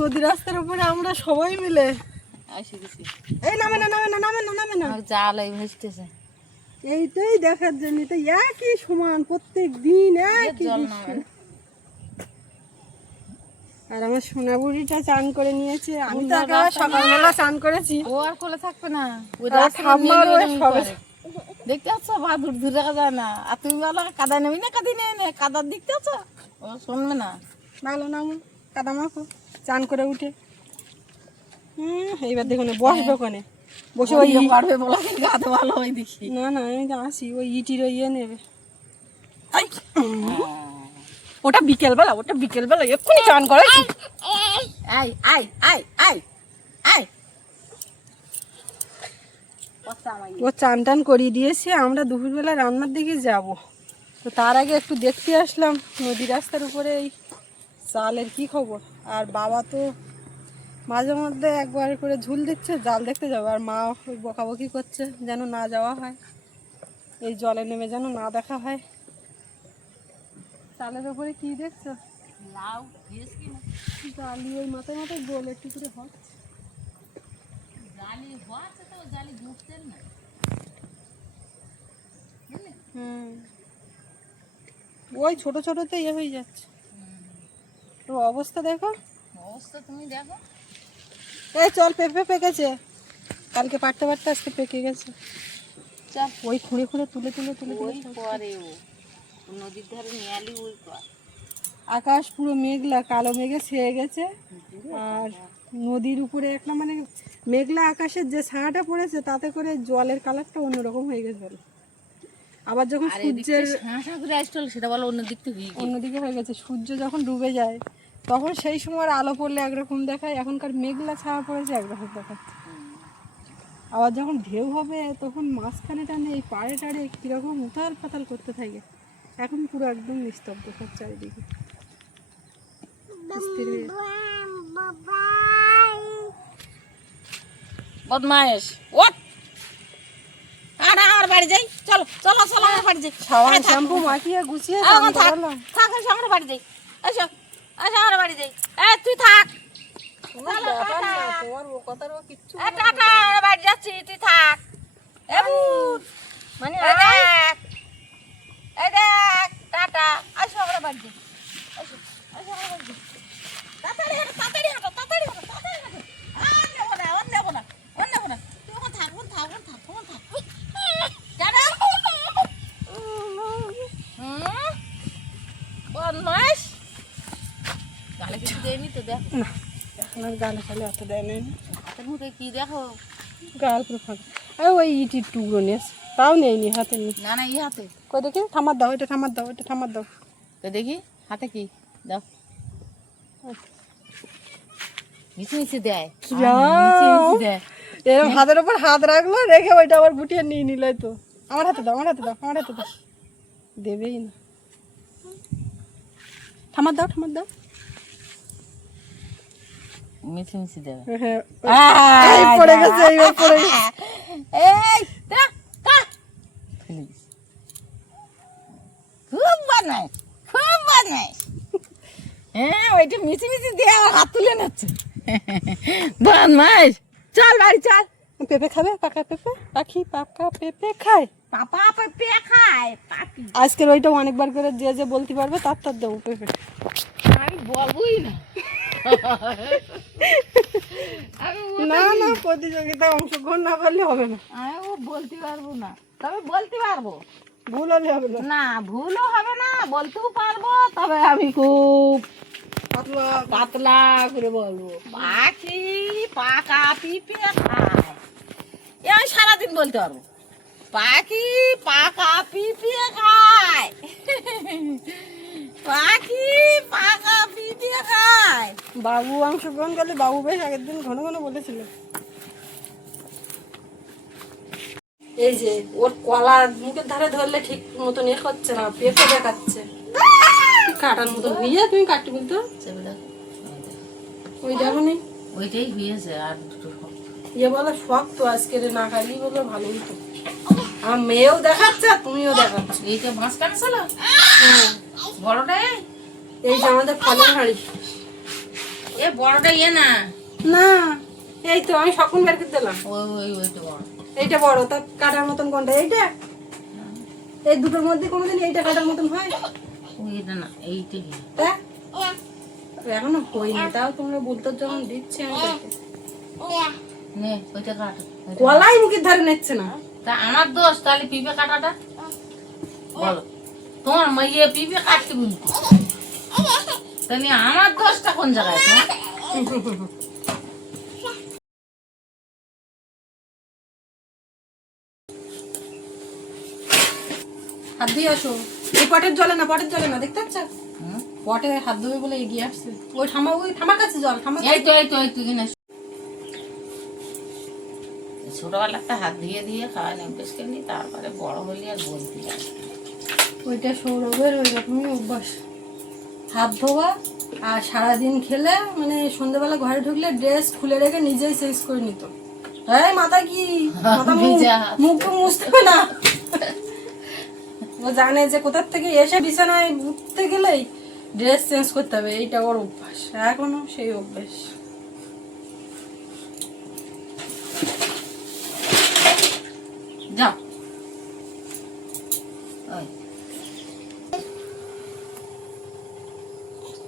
নদী রাস্তার উপরে আমরা সবাই মিলে এসে গেছি। এই নামে না নামে না নামে না নামে না জাল এই ভেসতেছে এইটাই দেখার জন্য তো একই সমান প্রত্যেক দিন একই জল দৃশ্য। নামে। আর আমার সোনা বুড়িটা চান করে নিয়েছে, আমি তো সুন্দর একেবারে রাস্তা সকালবেলা চান করেছি। ও আর কোলে থাকবে না, ওই আর রাস্তা ঠাম্মার ওই সবে দেখতে পাচ্ছ বা দূর দূর দেখা যায় না। আর তুমি বলো কাদা নেবি না, কাদি নেই না, কাদার দেখতে পাচ্ছ, ও শুনবে না। ভালো নামো কাদা মাখো চান করে উঠে। এইবার দেখুন বসবে ওখানে বসে ওই পারবে বলা কাদা ভালো হয় দেখি। না না আমি তো আসি ওই ইটির ইয়ে নেবে। আই! ওটা বিকেলবেলা, ওটা বিকেলবেলা এক্ষুনি চান করেছি। আই আই আই আই আই ও চান টান করিয়ে দিয়েছে, আমরা দুপুরবেলা রান্নার দিকে যাব। তো তার আগে একটু দেখতে আসলাম নদী রাস্তার উপরে এই জালের কি খবর। আর বাবা তো মাঝে মধ্যে একবার করে ঝুল দিচ্ছে, জাল দেখতে যাবে। আর মা ওই বকাবকি করছে যেন না যাওয়া হয়, এই জলে নেমে যেন না দেখা হয়। জালের উপরে কি দেখছো? লাউ দিস কি না জালি ওই মাথায় মাথায় গোল একটু করে হয়। জালি হচ্ছে তো জালি ঢুকতেন না। ওই ছোট ছোটতে ইয়ে হয়ে যাচ্ছে। তো অবস্থা দেখো, অবস্থা তুমি দেখো। এই চল পেঁপে পেকেছে, কালকে পারতে পারতে আজকে পেকে গেছে। চল ওই খুঁড়ে খুঁড়ে তুলে তুলে তুলে ওই তুলে পরে ও নদীর ধারে নিয়ালি ওই কর। আকাশ পুরো মেঘলা, কালো মেঘে ছেয়ে গেছে। আর নদীর উপরে একটা মানে মেঘলা আকাশের যে ছায়াটা পড়েছে তাতে করে জলের কালারটা অন্যরকম হয়ে গেছে। আবার যখন আর সূর্যের হাঁসা করে আসছিল সেটা বলো অন্য দিক থেকে হয়ে গেছে। অন্যদিকে হয়ে গেছে, সূর্য যখন ডুবে যায় তখন সেই সময় আলো পড়লে একরকম দেখায়, এখনকার মেঘলা ছায়া পড়েছে একরকম দেখাচ্ছে। আবার যখন ঢেউ হবে তখন মাঝখানে টানে এই পাড়ে টাড়ে কীরকম উথাল পাতাল করতে থাকে। এখন পুরো একদম নিস্তব্ধ সব চারিদিকে স্থির হয়ে। বদমাইশ ওট আর বাড়ি যাই, চলো চলো চলো আমার বাড়ি যাই। সাবান শ্যাম্পু মাখিয়ে গুছিয়ে চান করালাম। থাক এসো আমার বাড়ি যাই, এসো এসো আমার বাড়ি যাই। তুই থাক, তোমার ব্যাপার না, তোমার ও কথার ও কিচ্ছু টাটা আমার বাড়ি যাচ্ছি, তুই থাক। মানে এই দেখ টাটা, আসো আমার বাড়ি যাই, এসো এসো আমার বাড়ি যাই। তাড়াতাড়ি হাঁটো তাড়াতাড়ি হাঁটো তাড়াতাড়ি হাঁটো তাড়াতাড়ি হাঁটো। আর নেবো না আর নেবো না আর নেবো না, তুই ওখানে থাক ওখানে থাক ওখানে থাক ওখানে থাক। টাটা। বদমাইশ গালে কিছু দেয়নি তো, দেখ না এখন আর গালে খালি অত দেয় নাই, হাতের মুখে কি দেখো। গাল পুরো ফাঁকা। আর ওই ইটির টুকরো নিয়েছে, তাও নেইনি হাতে নেই। না না এই হাতে কই দেখি, থামার দাও, এটা থামার দাও, এটা থামার দাও। তো দেখি হাতে কি দাও, মিশে মিশে দেয় মিশে মিশে দেয়। এরকম হাতের উপর হাত রাখলো, রেখে ওইটা আবার গুটিয়ে নিয়ে নিল। তো আমার হাতে দাও, আমার হাতে দাও, আমার হাতে দাও। দেবেই না, থামার দাও, থামার দাও। মিশে মিশে দেয়। হ্যাঁ এই পড়ে গেছে, এইবার পড়ে গেছে। এই তা তা ফেলে দিস। খুব বানাই খুব বানাই। হ্যাঁ ওইটা মিশে মিশে দিয়ে আমার হাত তুলে নিচ্ছে। বদমাইশ চল বাড়ি চল। পেঁপে খাবে? পাকা পেঁপে? পাখি পাকা পেঁপে খায়? পাপা পেঁপে খায় পাপি। আজকের ওইটাও অনেকবার করে যে যে বলতে পারবে তার তার দেবো পেঁপে। আমি বলবোই না। না না, প্রতিযোগিতায় অংশগ্রহণ না করলে হবে না। আমি বলতে পারবো না, তবে বলতে পারবো। ভুল হলে হবে না। না ভুলও হবে না, বলতেও পারবো, তবে আমি খুব পাতলা পাতলা করে বলবো। পাখি পাকা পিঁপে খায়, এ আমি সারাদিন বলতে পারবো। পাখি পাকা পিঁপে খায়, পাখি পাকা পিঁপে খায়। বাবু অংশগ্রহণ করলে, বাবু বেশ আগের দিন ঘন ঘন বলেছিল। এই যে ওর কলা মুখের ধারে ধরলে ঠিক মতন ইয়ে করছে না, পেঁপে দেখাচ্ছে কাটার মতন হইয়া। তুমি কাটতে বলতো ওই দেখো নি, ওইটাই হয়েছে আর দুটো ইয়ে বলে শক্ত, আজকের না খাইলেই বলে ভালো হতো। আমার মেয়েও দেখাচ্ছে আর তুমিও দেখাচ্ছ। এইটা মাছ কাটছিল বড়টাই। এই যে আমাদের ফলের হাঁড়ি, এ বড়টা ইয়ে না, না এই তো আমি সকল বের করে দিলাম। ওইটা বড়। এইটা বড়, তা কাটার মতন কোনটা? এইটা? এই দুটোর মধ্যে কোনোদিন এইটা কাটার মতন হয়? ওইটা না, এইটা কি? হ্যাঁ এখনো হয়নি, তাও তোমরা বলতে যখন দিচ্ছে আমি দেখে। নে ওইটা কাটো। গলায় মুখের ধারে নিচ্ছে না। তা আমার দোষ তাহলে পিঁপে কাটাটা? বলো, তোমার মাইয়ে পিঁপে কাটতে বলতো, তাহলে আমার দোষটা কোন জায়গায় তোমার? হাত দিয়ে আসো। এই পটের জলে না, পটের জলে না, দেখতে পাচ্ছ? হুম? পটে হাত ধোবে বলে এগিয়ে আসছে। ওই ঠামার কাছে জল, ঠামার এই তো কিনে ছোটবেলাতে হাত দিয়ে দিয়ে খাওয়া নির্দেশ করি, তারপরে বড় হলে আর বলতে যাবে। ওইটা সৌরভের ওই রকমই অভ্যাস, হাত ধোয়া। আর সারাদিন খেলে মানে সন্ধ্যেবেলা ঘরে ঢুকলে ড্রেস খুলে রেখে নিজেই চেঞ্জ করে নিত। এই মাথা কি, মাথা মুখ মুছতে হবে না। ও জানে যে কোথার থেকে এসে বিছানায় উঠতে গেলেই ড্রেস চেঞ্জ করতে হবে, এইটা ওর অভ্যাস, এখনো সেই অভ্যাস। যাও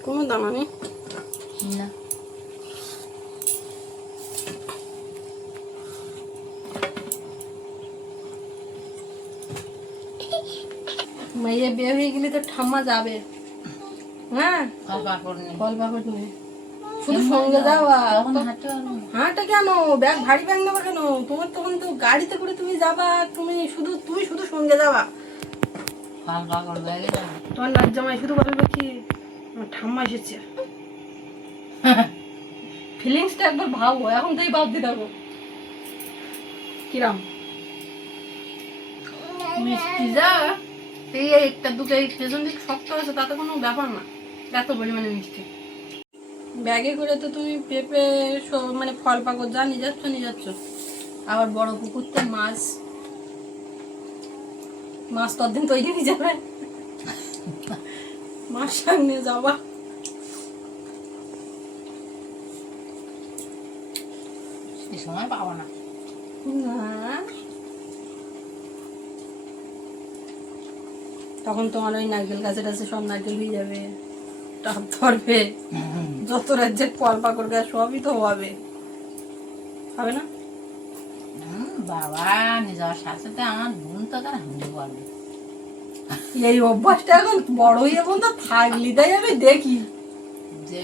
কোনো দানা নেই না, মেয়ে বিয়ে হয়ে গেলে তো ঠাম্মা যাবে। হ্যাঁ ফল পাকড় নিয়ে শুধু সঙ্গে যাওয়া। হাঁটা কেন, ব্যাগ ভারী ব্যাগ নেবা কেন? তোমার তখন তো গাড়িতে করে তুমি যাবা, তুমি শুধু সঙ্গে যাবা। তোমার নাচ শুধু বলবে কি আমার ঠাম্মা এসেছে। ফিলিংসটা একবার ভাবো, এখন থেকে ভাবতে থাকো কিরাম মিষ্টি। যা এই একটা দুটো এই সেজন দিক শক্ত হয়েছে তাতে কোনো ব্যাপার না, এত পরিমাণে মিষ্টি। ব্যাগে করে তো তুমি পেঁপে মানে ফল পাকড় যা নিয়ে যাচ্ছ। আবার বড় পুকুরতে মাছ ততদিন তৈরি নিয়ে যাবে, মাছ শাক নিয়ে যাবা। সময় পাবো না। তখন তোমার ওই নারকেল গাছের কাছে সব নারকেল হয়ে যাবে, টাপ ধরবে, যত রাজ্যের ফল পাকড় গাছ সবই তো হবে না? বাবা নিয়ে যাওয়ার সাথে সাথে আমার বোন তো হামলে পারবে। এই অভ্যাসটা এখন বড় হয়ে এখন তো থাকলি, তাই আমি দেখি যে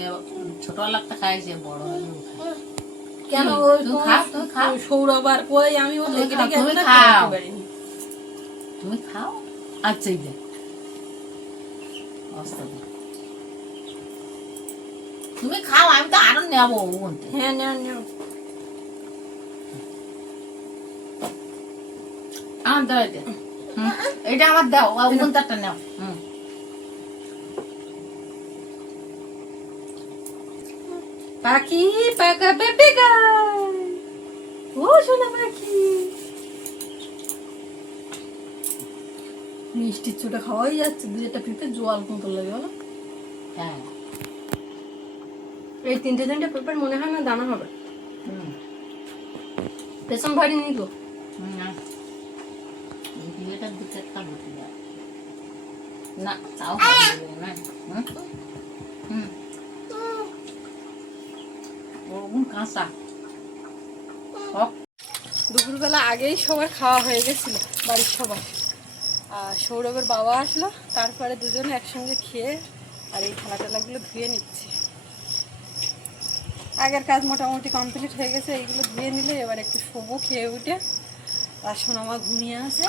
ছোটবেলাটা খাইছে বড় হয়ে কেন সৌরভ আর কই আমি ও লেগে তুমি খাও। আচ্ছা তুমি খাও, আমি তো আরো নেবো। হ্যাঁ নেও আমার দাও এটা আমার দাও, ওগুনটারটা নাও। পাখি পাকা পেঁপে গাছ, ও সোনা পাখি। মিষ্টির চোটা খাওয়াই যাচ্ছে, দু একটা পেঁপে জল মতো লাগে বলো। হ্যাঁ এই তিনটে পেঁপের মনে হয় না দানা হবে। পেছন ভারী নি গো। না তাও কাঁচা। দুপুরবেলা আগেই সবার খাওয়া হয়ে গেছিল বাড়ির সবার, আর সৌরভের বাবা আসলো, তারপরে দুজনে একসঙ্গে খেয়ে আর এই থালা টালাগুলো ধুয়ে নিচ্ছি। আগের কাজ মোটামুটি কমপ্লিট হয়ে গেছে, এইগুলো ধুয়ে নিলে এবার একটু শোবো খেয়ে উঠে। আর সোনামা ঘুমিয়ে আছে।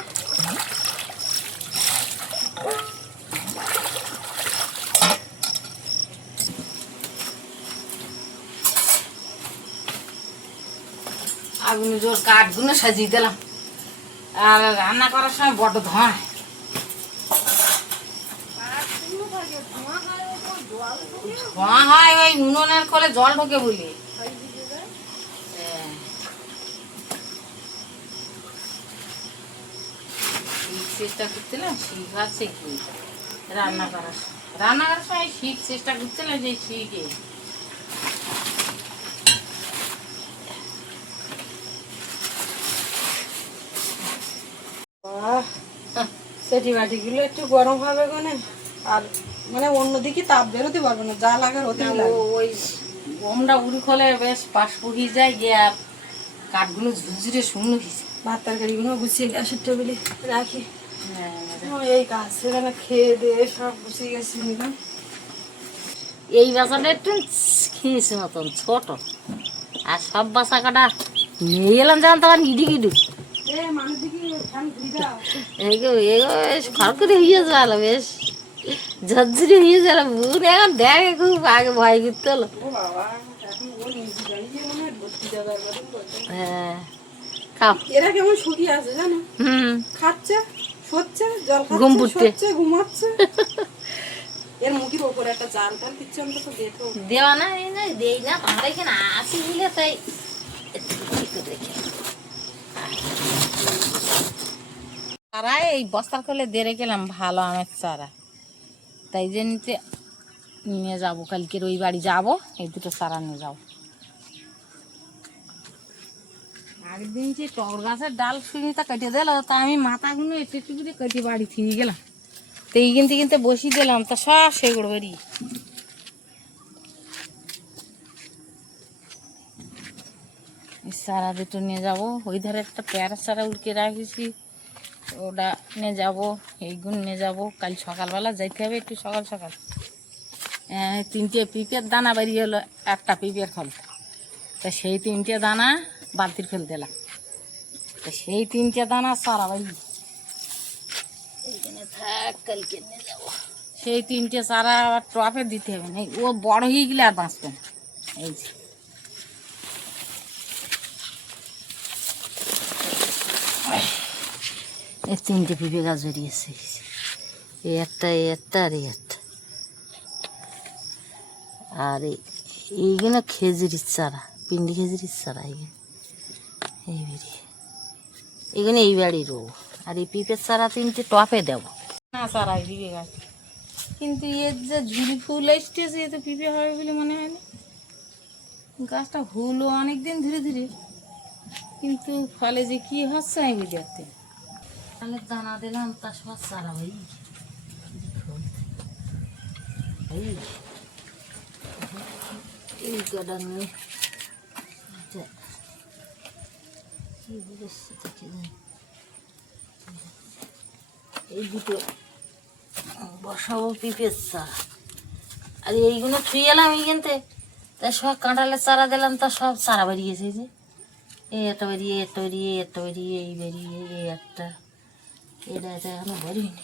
আগুন জোর কাঠগুলো সাজিয়ে দিলাম, আর রান্না করার সময় বড্ড ধোঁয়া। ধোঁয়া হয় ওই উনুনের কোলে জল ঢোকে বলি। চেষ্টা করছিলাম শিখ আছে কি রান্না করার সময় শিখ চেষ্টা করছিলাম যে শিখে পেটি বাটিগুলো একটু গরম হবে কোনে, আর মানে অন্যদিকে তাপ বেরোতে পারবে না, যা লাগার হতে লাগবে। ওই গমটা উড়ি খোলে বেশ পাশ পুড়িয়ে যায় গিয়ে, আর কাঠগুলো ঝুরঝুরে শুকনো হয়েছে। ভাত তরকারিগুলো গুছিয়ে গ্যাসের টেবিলে রাখি। হ্যাঁ, এই কাজ সেখানে খেয়ে দিয়ে সব গুছিয়ে গেছি নিলাম। এই বাসাটা একটু খেয়েছে মতন ছোট, আর সব বাসা কাটা নিয়ে এলাম যেমন তোমার ইডি গিডু মানুষ দিকে ফ্যান ঘুরি দাও। এগো এগো বেশ খড়খড়ি হয়ে গেল, বেশ ঝরঝরি হয়ে গেল। বুন এখন দেখে খুব আগে ভয় করতে হলো। ও বাবা, এখন ও নিজে জানিয়ে মনে হয় ভর্তি যাবার মতন করছে। হ্যাঁ, খাও। এরা কেমন শুকিয়ে আছে জানো, খাচ্ছে, শোচ্ছে, জল খাচ্ছে, শোচ্ছে, ঘুমাচ্ছে। এর মুখের ওপরে একটা জাল টাল দিচ্ছে, অন্তত দেখো। দেওয়া না, এই না দেই না, আমরা এখানে আসি বলে তাই একটু ঠিক করে রেখে। চারা এই বস্তার করলে দিয়ে গেলাম ভালো আমের চারা, তাই যে নিতে নিয়ে যাবো, কালকের ওই বাড়ি যাবো, এই দুটো চারা নিয়ে যাবো। আগের দিন যে টগর গাছের ডাল সুনিতা কেটে দিল, তা আমি মাথাগুলো একটু একটু করে কেটে বাড়ি থেকে গেলাম, তো এই কিনতে কিনতে বসিয়ে দিলাম, তা সব সেগুলো বেরিয়ে। চারা দুটো নিয়ে যাবো, ওই ধারে একটা পেয়ারা চারা উড়কে রাখেছি, ওটা নিয়ে যাবো, এইগুলো নিয়ে যাবো। কাল সকালবেলা যাইতে হবে একটু সকাল সকাল। 3টে পিঁপের দানা বেরিয়ে হলো, একটা পিঁপের ফল, তা সেই 3টে দানা বালতির ফেল দিলাম, তা সেই 3টে দানা চারা বেরিয়ে এইখানে থাক, কালকে নিয়ে যাবো। সেই 3টে চারা আবার টপে দিতে হবে না, ও বড় হয়ে গেলে আর বাঁচবে না। এই যে এই 3টে পিঁপে গাছ বেরিয়েছে, এই একটা, এই একটা, আর এই একটা। আর এইগুলো খেজুরির চারা, পিন্ডি খেজুরির চারা, এই বেরিয়ে এখানে এই বাড়ি রোগ। আর এই পিঁপের চারা 3টে টপে দেবো না, চারা এই পিঁপে গাছ। কিন্তু এর যে ঝুড়ি ফুল এসতেছে, এতে পিঁপে হবে বলে মনে হয় না। গাছটা হলো অনেকদিন ধীরে ধীরে, কিন্তু ফলে যে কি হচ্ছে আমি বুঝতে পারছি না। তাহলে দানা দিলাম, তার সব চারা ভাই এই কটা নিয়ে এই দুটো বসাবো পিঁপের চারা। আর এইগুলো থুই এলাম এইখানতে, তাই সব কাঁঠালের চারা দিলাম, তা সব চারা বেরিয়েছে। যে এই একটা বেরিয়ে, একটা বেরিয়ে, একটা বেরিয়ে, এই বেরিয়ে, এই একটা, এটা এখনো বেরোয়নি।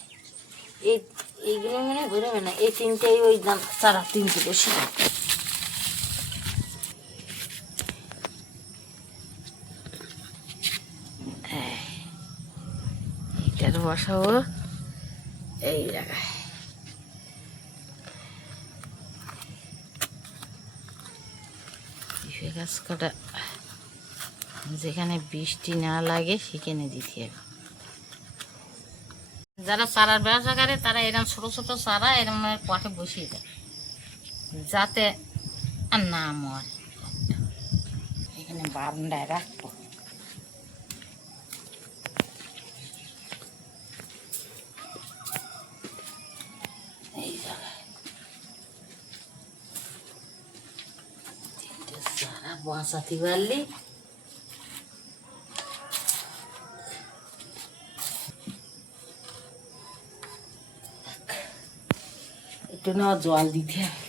এইগুলো মানে বেরোবে না, এই 3টে ওই চারা 3টে বসি। এইটার বসাবো এই জায়গায়। পিঁপে গাছ কটা যেখানে বৃষ্টি না লাগে সেখানে দিতে হবে। যারা চারার ব্যবসা করে তারা এরকম ছোটো ছোটো চারা এরকম পটে বসিয়ে দেয়, যাতে আর না মরে। এখানে বারান্দায় রাখবো। এই জায়গায় 3টে চারা বাঁচাতে পারলি একটু না জল দিতে হবে।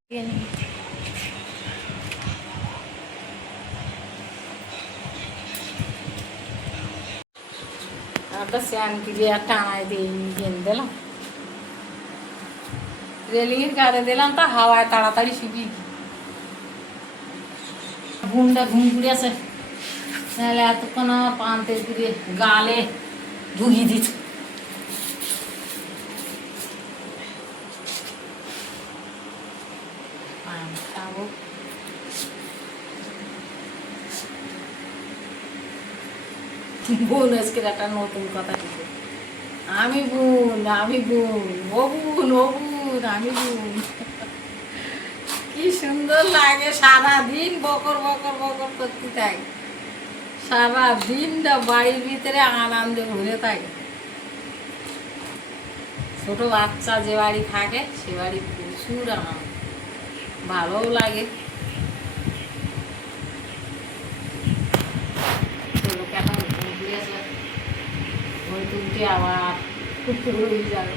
একটা স্যান দিয়ে টানায় দিয়ে দিলাম, রেলিংয়ের গাড়ে দিলাম, তা হাওয়ায় তাড়াতাড়ি শুকিয়ে ঘুমটা ঘুম ঘুরিয়েছে, নাহলে এতক্ষণ আমার পান্তে ঘুরিয়ে গালে ঢুকিয়ে দিত। খাবো বোন আজকের একটা নতুন কথা দিল, আমি বোন, আমি বোন, ও বোন, ও বোন, আমি বোন। কি সুন্দর লাগে, সারাদিন বকর বকর বকর করতে থাকে, সারাদিনটা বাড়ির ভিতরে আনন্দে ভরে থাকে। ছোট বাচ্চা যে বাড়ি থাকে সে বাড়ি প্রচুর আনন্দ, ভালোও লাগে। কেমন ঘুরিয়েছে ঘুরে তুলতে আবার হয়ে যাবে।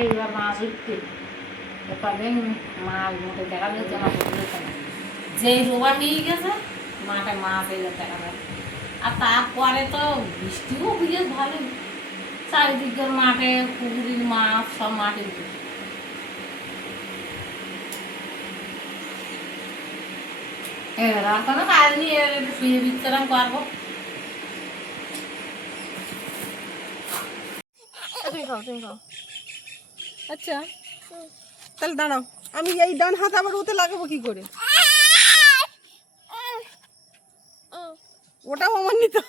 এইবার মাছ উঠতে কদিন মাছ মোটে দেখা যাচ্ছে না, যেই রোবা নিয়ে গেছে মাঠে মাছ এইবার দেখা যায়। আর তারপরে তো বৃষ্টিও বুঝে ভালোই, চারিদিকের মাঠে পুকুরির মাছ সব মাঠে উঠে। এবার আর কোনো কাজ নেই, এবার একটু শুয়ে বিশ্রাম করবো। তুমি খাও, তুমি খাও। আচ্ছা তাহলে দাঁড়াও, আমি এই ডান হাত আবার ওতে লাগাবো কি করে? ওটাও আমার নিতে,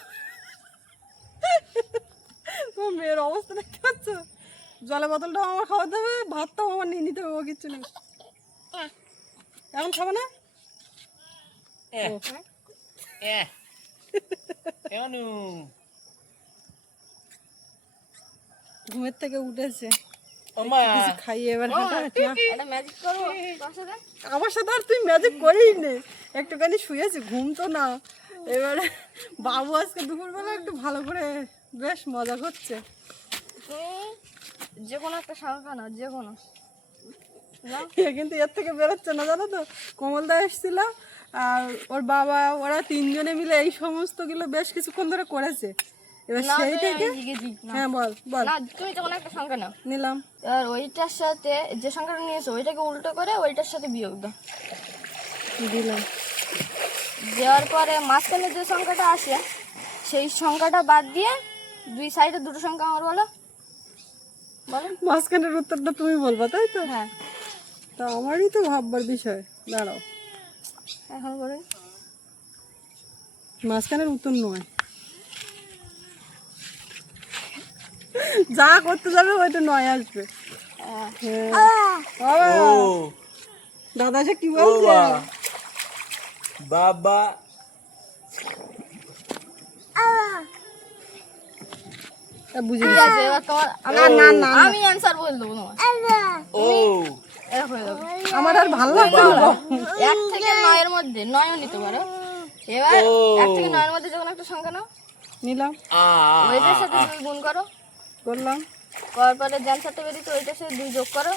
তোমার মেয়ের অবস্থা দেখতে পাচ্ছ? জলের বোতলটাও আমার খাওয়াতে হবে, ভাতটাও আমার নিয়ে নিতে হবে, ও কিচ্ছু নেই। এখন খাবে না? ঘুমের থেকে উঠেছে, কিছু খাইয়ে এবার আমার সাথে আর তুই ম্যাজিক করিস নে, একটুখানি শুয়েছি, ঘুম তো না। এবারে বাবু আজকে দুপুরবেলা একটু ভালো করে বেশ মজা করছে। যে কোনো একটা সংখ্যা না, যে কোনো কিন্তু এর থেকে বেরোচ্ছে না, জানো তো? কমলদা এসেছিল আর ওর বাবা, ওরা তিনজনে মিলে এই সমস্তগুলো বেশ কিছুক্ষণ ধরে করেছে। এবার সেই থেকে হ্যাঁ বল বল। না, তুমি যখন একটা সংখ্যা নাও, নিলাম। আর ওইটার সাথে যে সংখ্যাটা নিয়েছো ওইটাকে উল্টো করে ওইটার সাথে বিয়োগ দাও। দিলাম। দেওয়ার পরে মাঝখানে যে সংখ্যাটা আসে সেই সংখ্যাটা বাদ দিয়ে দুই সাইডে দুটো সংখ্যা আমার বলো। বলো। মাঝখানের উত্তরটা তুমি বলবা, তাই তো? হ্যাঁ। তা আমারই তো ভাববার বিষয়, দাঁড়াও। এখন বলো। মাঝখানের উত্তর নয়, যা করতে যাবে ওইটা নয় আসবে। দাদা সে কি বলছে? বাবা বুঝে ঠিক আছে, এবার তোমার আমি অ্যানসার বলে দেবো তোমার। ও হয়ে যাবে। আমার আর ভালো লাগছে না। 1 থেকে 9 এর মধ্যে 9ও নিতে পারো। এবার 1 থেকে 9 এর মধ্যে যখন একটা সংখ্যা নাও, নিলাম, ওইটার সাথে 2 গুণ করো, করলাম। করার পরে যে অ্যানসারটা বেরিয়েছে ওইটার সাথে 2 যোগ করো।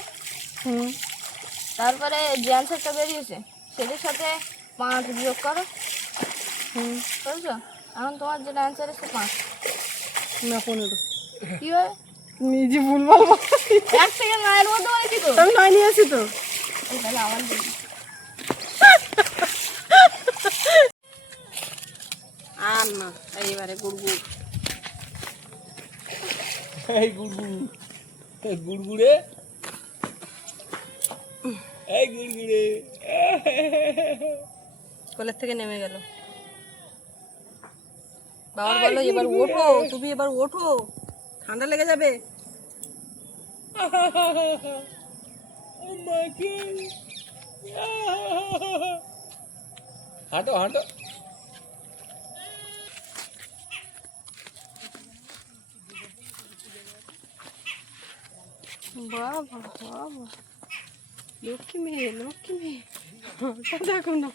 তারপরে যে অ্যানসারটা বেরিয়েছে সেটার সাথে 5 যোগ করো। বুঝছো? এখন তোমার যেটা অ্যানসার এসেছে 5 না 15। কি হয়? নিজে ভুল বলবো। 1 থেকে 9 এর মধ্যে বলেছি তো। আমি 9 নিয়ে আসি তো। তাহলে আমার দিদি আর না, এইবারে গুড়গুড়। এই গুড়গুড়, এই গুড়গুড়ে, এই গুড়গুড়ে কোলের থেকে নেমে গেল। বাবা বললো এবার ওঠো, তুমি এবার ওঠো, ঠান্ডা লেগে যাবে। হাঁটো হাঁটো। বাবা বাবা, লক্ষ্মী মেয়ে, লক্ষ্মী মেয়ে। দেখো না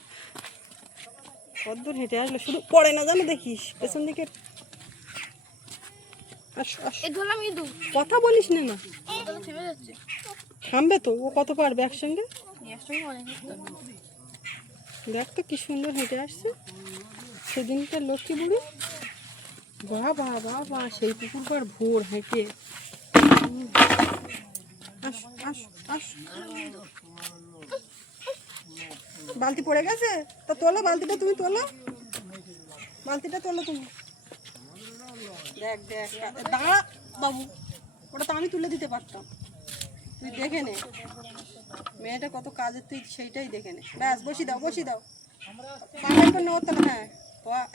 কতদূর হেঁটে আসলো, শুধু পড়ে না জানো, দেখিস পেছন দিকে। কথা বলিস না, না থেমে যাচ্ছে। থামবে তো, ও কত পারবে একসঙ্গে। দেখ তো কি সুন্দর হেঁটে আসছে সেদিনটা লক্ষ্মী বুড়ি। বাবা বাবা, সেই পুকুর পাড় ভোর হেঁটে। আস আস আস, বালতি পড়ে গেছে তা তোলো, বালতিটা তুমি তোলো, বালতিটা তোলো তুমি। দেখ দেখ, দাঁড়া বাবু, ওটা তো আমি তুলে দিতে পারতাম, তুই দেখে নে মেয়েটা কত কাজের, তুই সেইটাই দেখে নে। ব্যাস বসি দাও, বসি দাও, পাহাড় করে নেওয়ার তাহলে। হ্যাঁ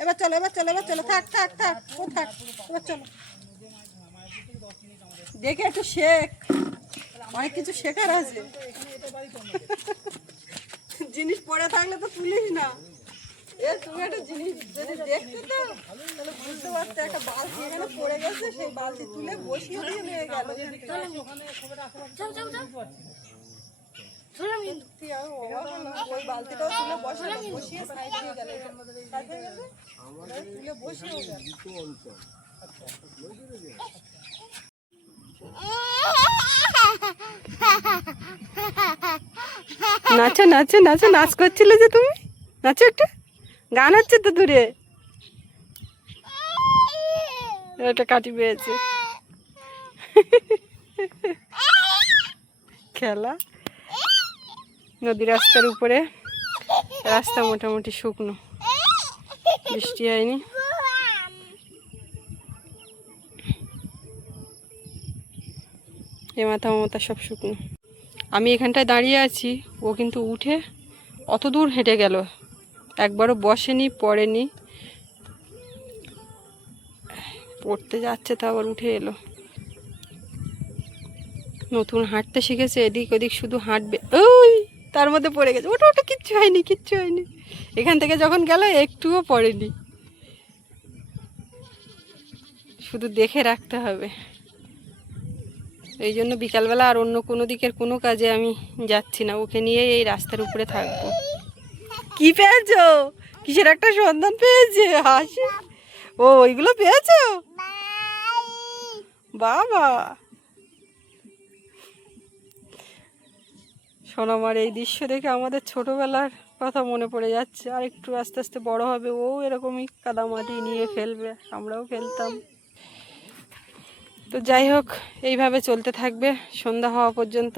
এবার চলো, এবার চলো, এবার চলো, থাক থাক থাক, ও থাক, এবার চলো। দেখে একটু শেখ, অনেক কিছু শেখার আছে। জিনিস পড়ে থাকলে তো তুলিস না। তুমি একটা জিনিস যদি দেখতে তো তাহলে বুঝতে পারতে, একটা বালতি এখানে পড়ে গেছে, সেই বালতি তুলে বসিয়ে দিয়ে নিয়ে গেল। ওই বালতিটাও তুলে বসিয়ে সাইড দিয়ে গেল, তুলে বসিয়েও গেল। নাচো নাচো নাচো, নাচ করছিলে যে তুমি, নাচো একটা, গান হচ্ছে তো দূরে। একটা কাটি পেয়েছে। খেলা নদী রাস্তার উপরে, রাস্তা মোটামুটি শুকনো, বৃষ্টি হয়নি। এ মাথা মাথা সব শুকনো। আমি এখানটায় দাঁড়িয়ে আছি, ও কিন্তু উঠে অত দূর হেঁটে গেল, একবারও বসেনি, পড়েনি, পড়তে যাচ্ছে তো আবার উঠে এলো। নতুন হাঁটতে শিখেছে, এদিক ওদিক শুধু হাঁটবে, ওই তার মধ্যে পড়ে গেছে। ওটা ওটা কিচ্ছু হয়নি, কিচ্ছু হয়নি। এখান থেকে যখন গেল একটুও পড়েনি, শুধু দেখে রাখতে হবে। এই জন্য বিকালবেলা আর অন্য কোনো দিকের কোনো কাজে আমি যাচ্ছি না, ওকে নিয়ে এই রাস্তার উপরে থাকবো। কি পেয়েছো? কিসের একটা সন্ধান পেয়েছে? হাসি। ও ওইগুলো পেয়েছো? বাবা সোনামার এই দৃশ্য দেখে আমাদের ছোটবেলার কথা মনে পড়ে যাচ্ছে। আর একটু আস্তে আস্তে বড় হবে, ও এরকমই কাদামাটি নিয়ে খেলবে, আমরাও খেলতাম। তো যাই হোক, এইভাবে চলতে থাকবে সন্ধ্যা হওয়া পর্যন্ত।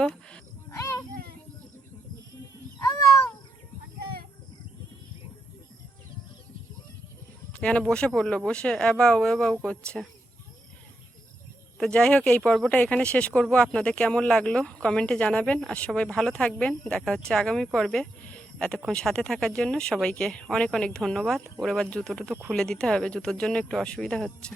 এখানে বসে পড়লো, বসে এবাও এবাও করছে। তো যাই হোক, এই পর্বটা এখানে শেষ করব। আপনাদের কেমন লাগলো কমেন্টে জানাবেন, আর সবাই ভালো থাকবেন। দেখা হচ্ছে আগামী পর্বে। এতক্ষণ সাথে থাকার জন্য সবাইকে অনেক অনেক ধন্যবাদ। ওর এবার জুতোটা তো খুলে দিতে হবে, জুতোর জন্য একটু অসুবিধা হচ্ছে।